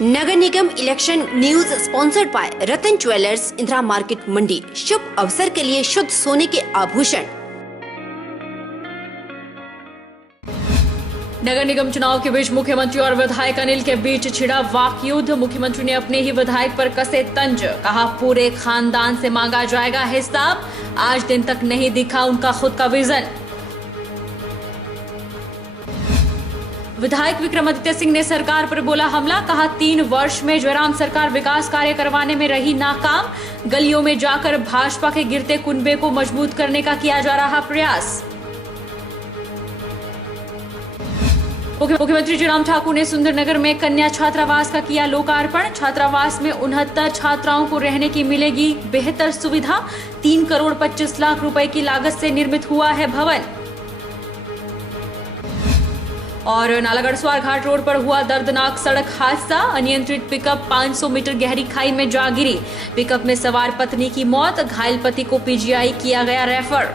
नगर निगम election news sponsored by Ratan jewellers, Indira market, मंडी। शुभ अवसर के लिए शुद्ध सोने के आभूषण। नगर निगम चुनाव के बीच मुख्यमंत्री और विधायक अनिल के बीच छिड़ा वाक युद्ध। मुख्यमंत्री ने अपने ही विधायक पर कसे तंज, कहा पूरे खानदान से मांगा जाएगा हिसाब। आज दिन तक नहीं दिखा उनका खुद का विजन। विधायक विक्रमादित्य सिंह ने सरकार पर बोला हमला, कहा 3 वर्ष में जयराम सरकार विकास कार्य करवाने में रही नाकाम। गलियों में जाकर भाजपा के गिरते कुनबे को मजबूत करने का किया जा रहा प्रयास। मुख्यमंत्री जयराम ठाकुर ने सुंदरनगर में कन्या छात्रावास का किया लोकार्पण। छात्रावास में 69 छात्राओं को रहने की मिलेगी बेहतर सुविधा। 3 करोड़ 25 लाख रुपए की लागत से निर्मित हुआ है भवन। और नालागढ़ स्वार घाट रोड पर हुआ दर्दनाक सड़क हादसा। अनियंत्रित पिकअप 500 मीटर गहरी खाई में जा गिरी। पिकअप में सवार पत्नी की मौत, घायल पति को पीजीआई किया गया रेफर।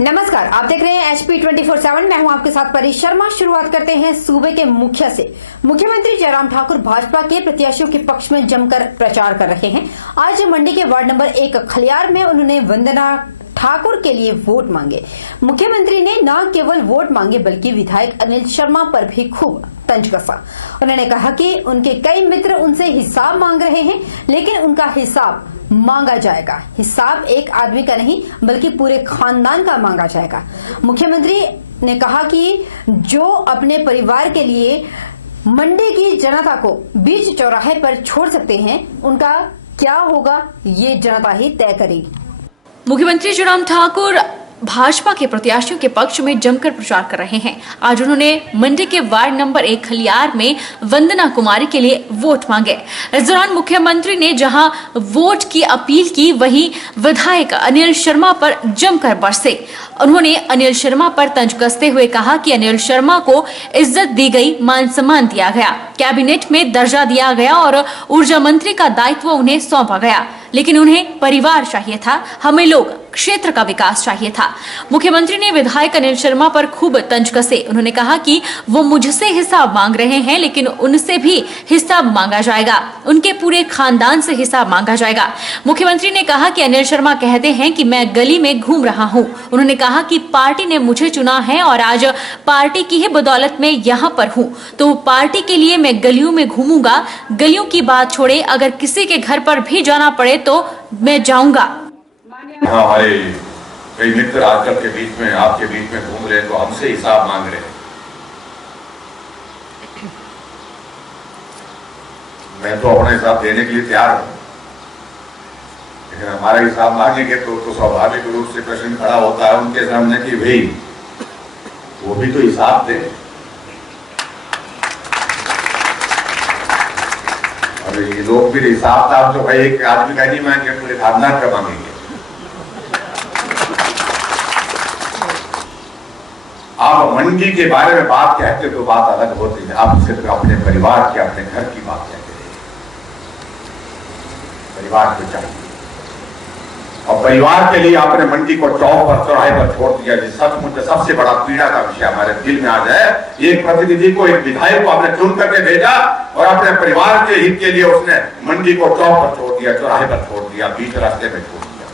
नमस्कार, आप देख रहे हैं HP 24/7। मैं हूं आपके साथ परी शर्मा। शुरुआत करते हैं सूबे के मुखिया से। मुख्यमंत्री जयराम ठाकुर भाजपा के प्रत्याशियों के पक्ष में जमकर प्रचार कर रहे हैं। आज मंडी के वार्ड नंबर 1 खलियार में उन्होंने वंदना ठाकुर के लिए वोट मांगे। मुख्यमंत्री ने न केवल वोट मांगे बल्कि विधायक अनिल शर्मा पर भी खूब तंज कसा। उन्होंने कहा कि उनके कई मित्र उनसे हिसाब मांग रहे हैं, लेकिन उनका हिसाब मांगा जाएगा। हिसाब एक आदमी का नहीं बल्कि पूरे खानदान का मांगा जाएगा। मुख्यमंत्री ने कहा कि जो अपने परिवार के लिए मंडी की जनता को बीच चौराहे पर छोड़ सकते हैं, उनका क्या होगा ये जनता ही तय करेगी। मुख्यमंत्री जयराम ठाकुर भाजपा के प्रत्याशियों के पक्ष में जमकर प्रचार कर रहे हैं। आज उन्होंने मंडी के वार्ड नंबर 1 खलियार में वंदना कुमारी के लिए वोट मांगे। इस दौरान मुख्यमंत्री ने जहां वोट की अपील की, वहीं विधायक अनिल शर्मा पर जमकर बरसे। उन्होंने अनिल शर्मा पर तंज कसते हुए कहा कि अनिल शर्मा को इज्जत दी गई, मान सम्मान दिया गया, कैबिनेट में दर्जा दिया गया और ऊर्जा मंत्री का दायित्व उन्हें सौंपा गया, लेकिन उन्हें परिवार चाहिए था। हमें लोग क्षेत्र का विकास चाहिए था। मुख्यमंत्री ने विधायक अनिल शर्मा पर खूब तंज कसे। उन्होंने कहा कि वो मुझसे हिसाब मांग रहे हैं, लेकिन उनसे भी हिसाब मांगा जाएगा, उनके पूरे खानदान से हिसाब मांगा जाएगा। मुख्यमंत्री ने कहा कि अनिल शर्मा कहते हैं कि मैं गली में घूम रहा हूं। उन्होंने कहा कि पार्टी ने मुझे चुना है और आज पार्टी की ही बदौलत में यहाँ पर हूँ, तो पार्टी के लिए मैं गलियों में घूमूंगा। गलियों की बात छोड़े, अगर किसी के घर पर भी जाना पड़े तो मैं जाऊंगा। हमारे कई मित्र आजकल के बीच में, आपके बीच में घूम रहे, तो हमसे हिसाब मांग रहे हैं। मैं तो अपना हिसाब देने के लिए तैयार हूं, लेकिन हमारा हिसाब मांगेंगे तो स्वाभाविक रूप से प्रश्न खड़ा होता है उनके सामने कि भाई वो भी तो हिसाब दे। और ये लोग भी हिसाब तो भाई एक आदमी का नहीं मांगेंगे, पूरे खानदान का मांगेंगे। आप मंडी के बारे में बात कहते तो बात अलग होती है। आप सिर्फ अपने परिवार की, अपने घर की बात कहते हैं। परिवार को चाहिए, और परिवार के लिए आपने मंडी को चौक पर, चौराहे पर छोड़ दिया। सचमुच सबसे बड़ा पीड़ा का विषय हमारे दिल में आ जाए। एक प्रतिनिधि को, एक विधायक को आपने चुन करके भेजा और अपने परिवार के हित के लिए उसने मंडी को चौक पर छोड़ दिया, चौराहे पर छोड़ दिया, बीच रास्ते में छोड़ दिया।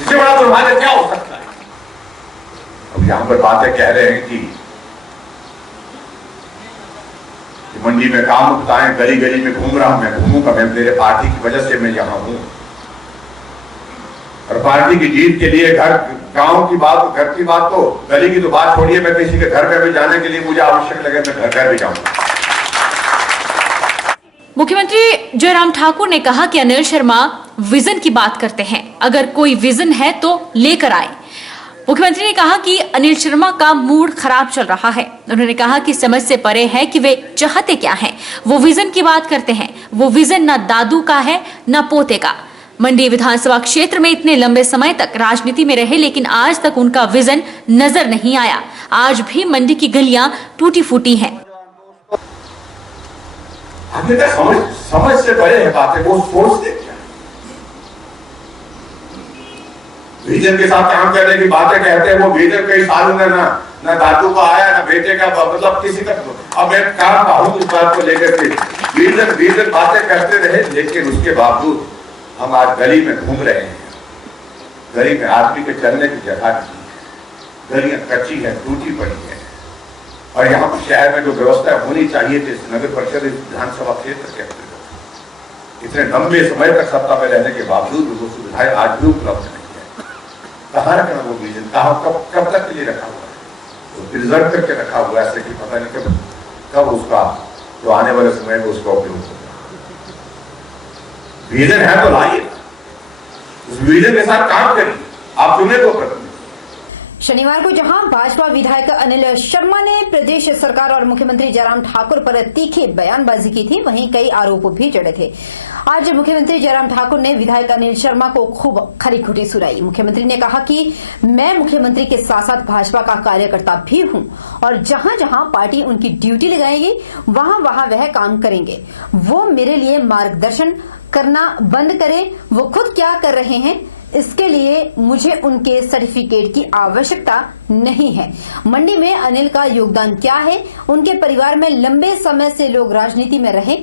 इससे बड़ा दुर्भाग्य क्या हो सकता है? अब यहां पर बातें कह रहे हैं कि मंडी में काम बताएं, गली गली में घूम रहा हूं। मैं घूमूंगा, मैं मेरे पार्टी की वजह से मैं यहां हूं, और पार्टी की जीत के लिए घर, गांव की बात, घर की बात तो, गली की तो बात छोड़िए, मैं किसी के घर में भी जाने के लिए मुझे आवश्यक लगे मैं घर भी जाऊंगा। मुख्यमंत्री जयराम ठाकुर ने कहा कि अनिल शर्मा विजन की बात करते हैं, अगर कोई विजन है तो लेकर आए। मुख्यमंत्री ने कहा कि अनिल शर्मा का मूड खराब चल रहा है। उन्होंने कहा कि समझ से परे है कि वे चाहते क्या हैं। वो विजन की बात करते हैं, वो विजन न दादू का है न पोते का। मंडी विधानसभा क्षेत्र में इतने लंबे समय तक राजनीति में रहे, लेकिन आज तक उनका विजन नजर नहीं आया। आज भी मंडी की गलियां टूटी फूटी हैं। समझ से परे है बातें, वो सोचते क्या, विजन के साथ काम करने की बातें कहते हैं। वो विजन कई सालों में ना न दादू का आया न बेटे का, मतलब किसी का। अब मैं कहा बहुत इस बात को लेकर के रीजन बातें करते रहे, लेकिन उसके बावजूद हम आज गली में घूम रहे हैं। गली में आदमी के चलने की जगह नहीं है, गलियां कच्ची है, टूटी पड़ी है। और यहाँ पर शहर में जो व्यवस्था होनी चाहिए थी, नगर परिषद विधानसभा क्षेत्र के अंतर्गत इतने लंबे समय तक सत्ता में रहने के बावजूद वो सुविधाएं आज भी उपलब्ध नहीं है। कहाँ रखना वो विजन, कब तक के लिए रखा हुआ है, तो प्रिजर्व करके रखा हुआ है, ऐसे कि पता नहीं कब उसका जो आने वाले समय में उसका उपयोग होगा। विजन है तो लाइए, उस विजन के साथ काम करिए, आप चुने तो प्रतिनिधि। शनिवार को जहां भाजपा विधायक अनिल शर्मा ने प्रदेश सरकार और मुख्यमंत्री जयराम ठाकुर पर तीखी बयानबाजी की थी, वहीं कई आरोप भी जड़े थे। आज मुख्यमंत्री जयराम ठाकुर ने विधायक अनिल शर्मा को खूब खरी खोटी सुनाई। मुख्यमंत्री ने कहा कि मैं मुख्यमंत्री के साथ साथ भाजपा का कार्यकर्ता भी हूं और जहां जहां पार्टी उनकी ड्यूटी लगाएगी वहां वहां वह काम करेंगे। वो मेरे लिए मार्गदर्शन करना बंद करें। वो खुद क्या कर रहे हैं इसके लिए मुझे उनके सर्टिफिकेट की आवश्यकता नहीं है। मंडी में अनिल का योगदान क्या है, उनके परिवार में लंबे समय से लोग राजनीति में रहे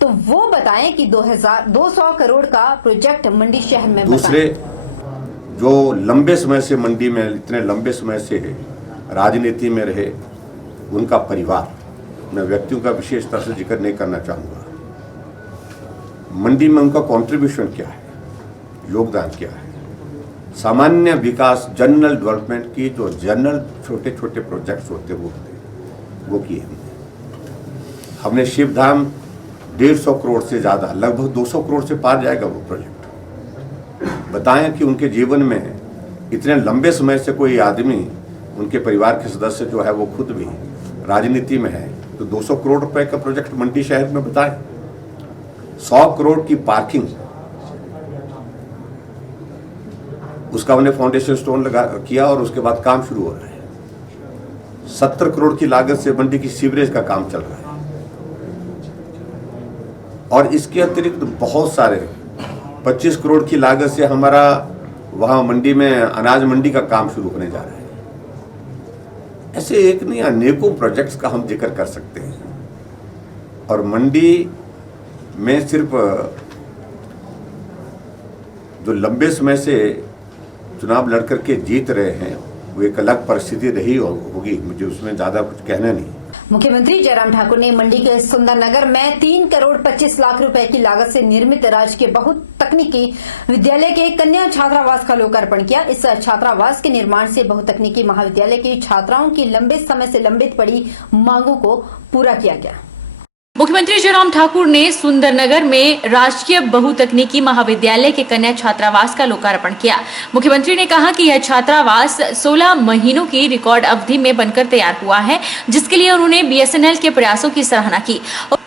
तो वो बताएं कि 200 करोड़ का प्रोजेक्ट मंडी शहर में दूसरे जो लंबे समय से मंडी में, इतने लंबे समय से राजनीति में रहे, उनका परिवार, मैं व्यक्तियों का विशेष तरह से जिक्र नहीं करना चाहूँगा। मंडी में उनका कंट्रीब्यूशन क्या है, योगदान क्या है, सामान्य विकास, जनरल डेवलपमेंट की जो जनरल छोटे छोटे प्रोजेक्ट्स होते वो किए हमने। शिवधाम 150 करोड़ से ज़्यादा, लगभग 200 करोड़ से पार जाएगा वो प्रोजेक्ट। बताएं कि उनके जीवन में इतने लंबे समय से कोई आदमी, उनके परिवार के सदस्य जो है वो खुद भी राजनीति में है, तो 200 करोड़ रुपए का प्रोजेक्ट मंडी शहर में बताएं। 100 करोड़ की पार्किंग, उसका हमने फाउंडेशन स्टोन किया और उसके बाद काम शुरू हो रहा है। 70 करोड़ की लागत से मंडी की सीवरेज का काम चल रहा है और इसके अतिरिक्त बहुत सारे 25 करोड़ की लागत से हमारा वहां मंडी में अनाज मंडी का काम शुरू होने जा रहा है। ऐसे एक नहीं, अनेकों प्रोजेक्ट्स का हम जिक्र कर सकते हैं। और मंडी में सिर्फ जो लंबे समय से चुनाव लड़कर के जीत रहे हैं वो एक अलग परिस्थिति रही होगी, मुझे उसमें ज्यादा कुछ कहना नहीं। मुख्यमंत्री जयराम ठाकुर ने मंडी के सुंदरनगर में 3 करोड़ 25 लाख रुपए की लागत से निर्मित राजकीय बहुतकनीकी विद्यालय के कन्या छात्रावास का लोकार्पण किया। इस छात्रावास के निर्माण से बहुतकनीकी महाविद्यालय की छात्राओं की लंबे समय से लंबित पड़ी मांगों को पूरा किया गया। मुख्यमंत्री जयराम ठाकुर ने सुंदरनगर में राजकीय बहुतकनीकी महाविद्यालय के कन्या छात्रावास का लोकार्पण किया। मुख्यमंत्री ने कहा कि यह छात्रावास 16 महीनों की रिकॉर्ड अवधि में बनकर तैयार हुआ है, जिसके लिए उन्होंने बीएसएनएल के प्रयासों की सराहना की।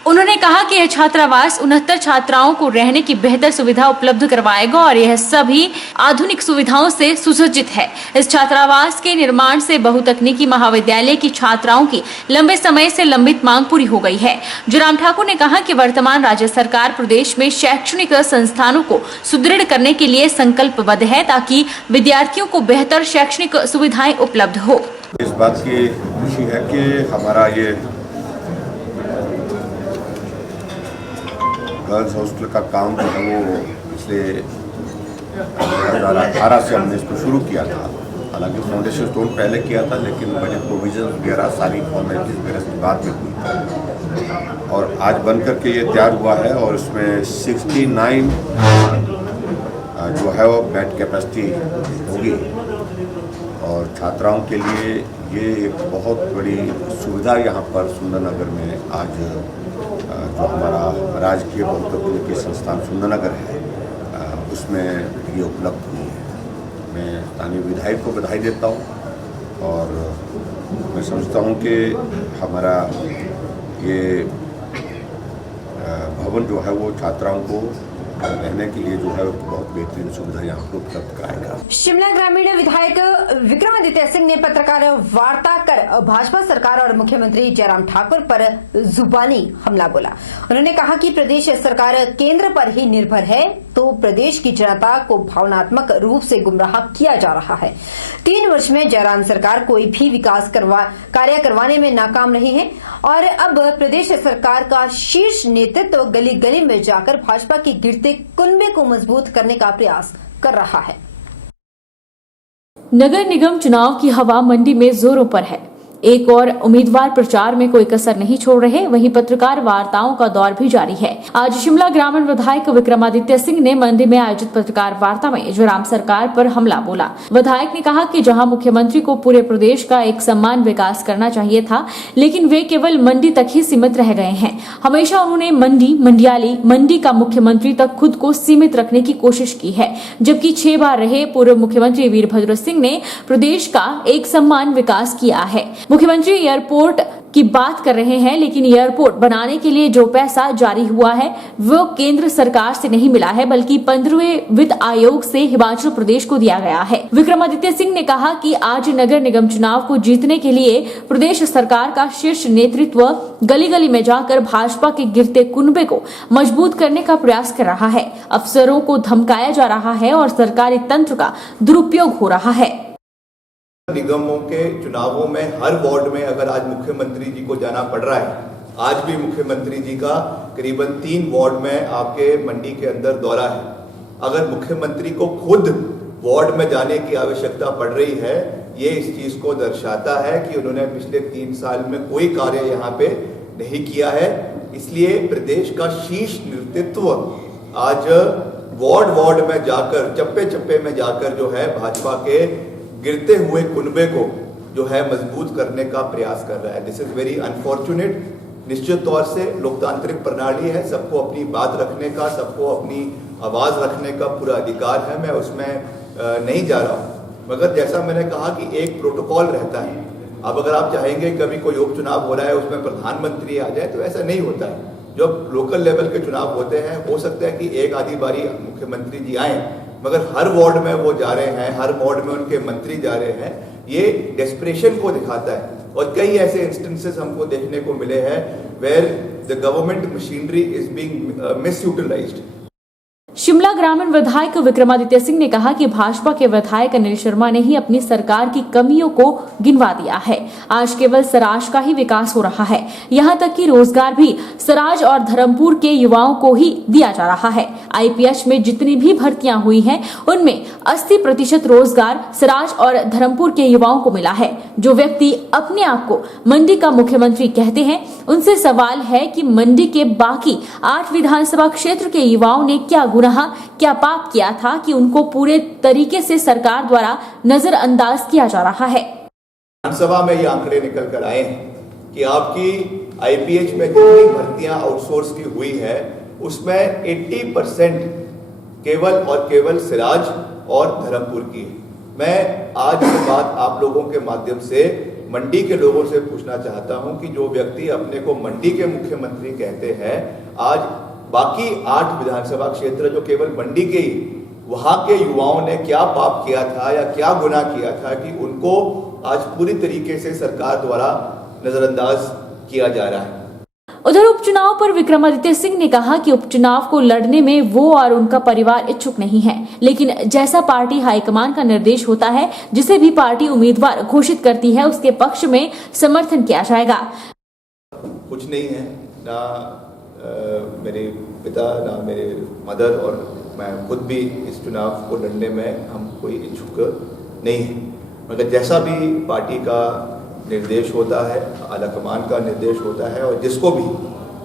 उन्होंने कहा कि यह छात्रावास 69 छात्राओं को रहने की बेहतर सुविधा उपलब्ध करवाएगा और यह सभी आधुनिक सुविधाओं से सुसज्जित है। इस छात्रावास के निर्माण से बहुतकनीकी महाविद्यालय की छात्राओं की लंबे समय से लंबित मांग पूरी हो गई है। जयराम ठाकुर ने कहा कि वर्तमान राज्य सरकार प्रदेश में शैक्षणिक संस्थानों को सुदृढ़ करने के लिए संकल्पबद्ध है ताकि विद्यार्थियों को बेहतर शैक्षणिक सुविधाएं उपलब्ध हो। इस बात की खुशी है कि हमारा ये गर्ल्स हॉस्टल का काम जो है वो पिछले 2018 से हमने इसको शुरू किया था। हालांकि फाउंडेशन स्टोन पहले किया था, लेकिन बजट प्रोविजन वगैरह सारी फॉर्मेलिटीज वगैरह बाद में हुई और आज बन करके ये तैयार हुआ है। और इसमें 69 जो है वो बेड कैपेसिटी होगी और छात्राओं के लिए ये एक बहुत बड़ी सुविधा यहाँ पर सुंदरनगर में आज जो हमारा राजकीय बहुतकनीकी संस्थान सुंदरनगर है उसमें ये उपलब्ध हुई है। मैं स्थानीय विधायक को बधाई देता हूँ और मैं समझता हूँ कि हमारा ये भवन जो है वो छात्राओं को रहने के लिए जो है बहुत बेहतरीन सुविधा यहाँ पर उपलब्ध कराएगा। शिमला ग्रामीण विधायक विक्रमादित्य सिंह ने पत्रकार वार्ता कर भाजपा सरकार और मुख्यमंत्री जयराम ठाकुर पर जुबानी हमला बोला। उन्होंने कहा कि प्रदेश सरकार केंद्र पर ही निर्भर है तो प्रदेश की जनता को भावनात्मक रूप से गुमराह किया जा रहा है। 3 वर्ष में जयराम सरकार कोई भी विकास कार्य करवाने में नाकाम रही है और अब प्रदेश सरकार का शीर्ष नेतृत्व गली गली में जाकर भाजपा के गिरते कुनबे को मजबूत करने का प्रयास कर रहा है। नगर निगम चुनाव की हवा मंडी में जोरों पर है। एक और उम्मीदवार प्रचार में कोई कसर नहीं छोड़ रहे, वहीं पत्रकार वार्ताओं का दौर भी जारी है। आज शिमला ग्रामीण विधायक विक्रमादित्य सिंह ने मंडी में आयोजित पत्रकार वार्ता में जयराम सरकार पर हमला बोला। विधायक ने कहा कि जहां मुख्यमंत्री को पूरे प्रदेश का एक समान विकास करना चाहिए था, लेकिन वे केवल मंडी तक ही सीमित रह गए हैं। हमेशा उन्होंने मंडी, मंडियाली, मंडी का मुख्यमंत्री तक खुद को सीमित रखने की कोशिश की है, जबकि 6 बार रहे पूर्व मुख्यमंत्री वीरभद्र सिंह ने प्रदेश का एक समान विकास किया है। मुख्यमंत्री एयरपोर्ट की बात कर रहे हैं, लेकिन एयरपोर्ट बनाने के लिए जो पैसा जारी हुआ है वो केंद्र सरकार से नहीं मिला है, बल्कि 15वें वित्त आयोग से हिमाचल प्रदेश को दिया गया है। विक्रमादित्य सिंह ने कहा कि आज नगर निगम चुनाव को जीतने के लिए प्रदेश सरकार का शीर्ष नेतृत्व गली गली में जाकर भाजपा के गिरते कुनबे को मजबूत करने का प्रयास कर रहा है। अफसरों को धमकाया जा रहा है और सरकारी तंत्र का दुरुपयोग हो रहा है। निगमों के चुनावों में हर वार्ड में अगर आज मुख्यमंत्री जी को जाना पड़ रहा है, आज भी मुख्यमंत्री जी का करीबन 3 वार्ड में आपके मंडी के अंदर दौरा है। अगर मुख्यमंत्री को खुद वार्ड में जाने की आवश्यकता पड़ रही है, ये इस चीज को दर्शाता है कि उन्होंने पिछले 3 साल में कोई कार्य यहाँ पे नहीं किया है। इसलिए प्रदेश का शीर्ष नेतृत्व आज वार्ड में जाकर, चप्पे चप्पे में जाकर जो है भाजपा के गिरते हुए कुनबे को जो है मजबूत करने का प्रयास कर रहा है। This is very unfortunate. निश्चित तौर से लोकतांत्रिक प्रणाली है, सबको अपनी बात रखने का, सबको अपनी आवाज रखने का पूरा अधिकार है, मैं उसमें नहीं जा रहा हूँ। मगर जैसा मैंने कहा कि एक प्रोटोकॉल रहता है। अब अगर आप चाहेंगे कभी कोई उपचुनाव हो रहा है उसमें प्रधानमंत्री आ जाए, तो ऐसा नहीं होता है। जब लोकल लेवल के चुनाव होते हैं हो सकता है कि एक आधी बारी मुख्यमंत्री जी आए, मगर हर वार्ड में वो जा रहे हैं, हर वार्ड में उनके मंत्री जा रहे हैं। ये डेस्परेशन को दिखाता है और कई ऐसे इंस्टेंसेस हमको देखने को मिले हैं where the government machinery is being misutilised. Shimla ग्रामीण विधायक विक्रमादित्य सिंह ने कहा कि भाजपा के विधायक अनिल शर्मा ने ही अपनी सरकार की कमियों को गिनवा दिया है। आज केवल सराज का ही विकास हो रहा है, यहाँ तक कि रोजगार भी सराज और धर्मपुर के युवाओं को ही दिया जा रहा है। आईपीएच में जितनी भी भर्तियां हुई हैं, उनमें 80% रोजगार सराज और धर्मपुर के युवाओं को मिला है। जो व्यक्ति अपने आप को मंडी का मुख्यमंत्री कहते हैं, उनसे सवाल है कि मंडी के बाकी 8 विधानसभा क्षेत्र के युवाओं ने क्या पाप किया था कि उनको पूरे तरीके से सरकार द्वारा नजरअंदाज किया जा रहा है। विधानसभा में ये आंकड़े निकल कर आए हैं कि आपकी आईपीएच में जितनी भर्तियां आउटसोर्स की हुई है उसमें 80% केवल और केवल सिराज और धर्मपुर की है। मैं आज ये बात आप लोगों के माध्यम से मंडी के लोगों से पूछना चाहता हूं कि जो व्यक्ति अपने को मंडी के मुख्यमंत्री कहते हैं, आज बाकी 8 विधानसभा क्षेत्र जो केवल मंडी के ही, वहां के युवाओं ने क्या पाप किया था या क्या गुनाह किया था कि उनको आज पूरी तरीके से सरकार द्वारा नजरअंदाज किया जा रहा है। उधर उपचुनाव पर विक्रमादित्य सिंह ने कहा कि उपचुनाव को लड़ने में वो और उनका परिवार इच्छुक नहीं है, लेकिन जैसा पार्टी हाईकमान का निर्देश होता है, जिसे भी पार्टी उम्मीदवार घोषित करती है, उसके पक्ष में समर्थन किया जाएगा। कुछ नहीं है, ना मेरे पिता, ना मेरे मदर और मैं खुद भी इस चुनाव को लड़ने में हम कोई इच्छुक नहीं है। मगर जैसा भी पार्टी का निर्देश होता है, आलाकमान का निर्देश होता है, और जिसको भी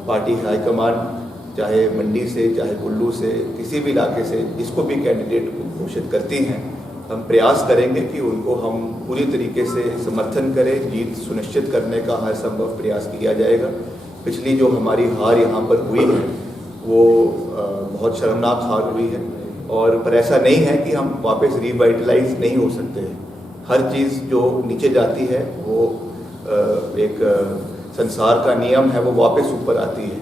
पार्टी हाईकमान चाहे मंडी से, चाहे कुल्लू से, किसी भी इलाके से जिसको भी कैंडिडेट घोषित करती हैं, हम प्रयास करेंगे कि उनको हम पूरी तरीके से समर्थन करें। जीत सुनिश्चित करने का हर संभव प्रयास किया जाएगा। पिछली जो हमारी हार यहाँ पर हुई है वो बहुत शर्मनाक हार हुई है, और पर ऐसा नहीं है कि हम वापस रिवाइटलाइज नहीं हो सकते हैं। हर चीज़ जो नीचे जाती है वो एक संसार का नियम है, वो वापस ऊपर आती है।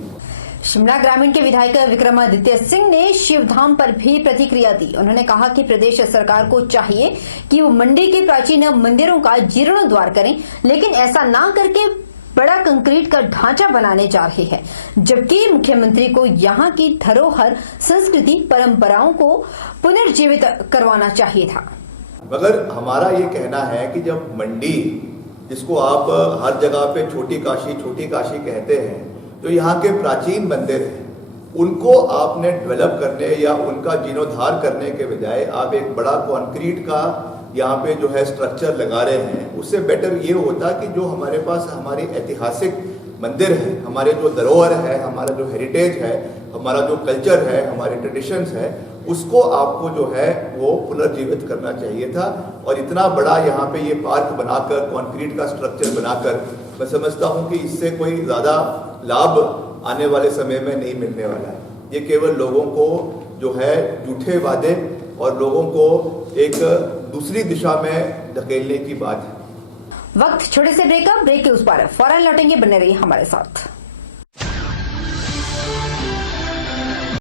शिमला ग्रामीण के विधायक विक्रमादित्य सिंह ने शिवधाम पर भी प्रतिक्रिया दी। उन्होंने कहा कि प्रदेश सरकार को चाहिए कि वो मंडी के प्राचीन मंदिरों का जीर्णोद्धार करें, लेकिन ऐसा ना करके बड़ा कंक्रीट का ढांचा बनाने जा रहे हैं, जबकि मुख्यमंत्री को यहाँ की धरोहर, संस्कृति, परंपराओं को पुनर्जीवित करवाना चाहिए था। मगर हमारा ये कहना है कि जब मंडी, जिसको आप हर जगह पे छोटी काशी कहते हैं, जो यहाँ के प्राचीन मंदिर हैं, उनको आपने डेवलप करने या उनका जीर्णोद्धार करने के बजाय आप एक बड़ा कंक्रीट का यहाँ पे जो है स्ट्रक्चर लगा रहे हैं, उससे बेटर ये होता कि जो हमारे पास हमारी ऐतिहासिक मंदिर है, हमारे जो धरोहर है, हमारा जो हेरिटेज है, हमारा जो कल्चर है, हमारे ट्रेडिशंस है, उसको आपको जो है वो पुनर्जीवित करना चाहिए था। और इतना बड़ा यहाँ पे ये पार्क बनाकर, कंक्रीट का स्ट्रक्चर बनाकर, मैं समझता हूँ कि इससे कोई ज़्यादा लाभ आने वाले समय में नहीं मिलने वाला है। ये केवल लोगों को जो है झूठे वादे और लोगों को एक दूसरी दिशा में धकेलने की बात है। वक्त छोटे से ब्रेक के उस पार, फौरन लौटेंगे, बने रहिए हमारे साथ।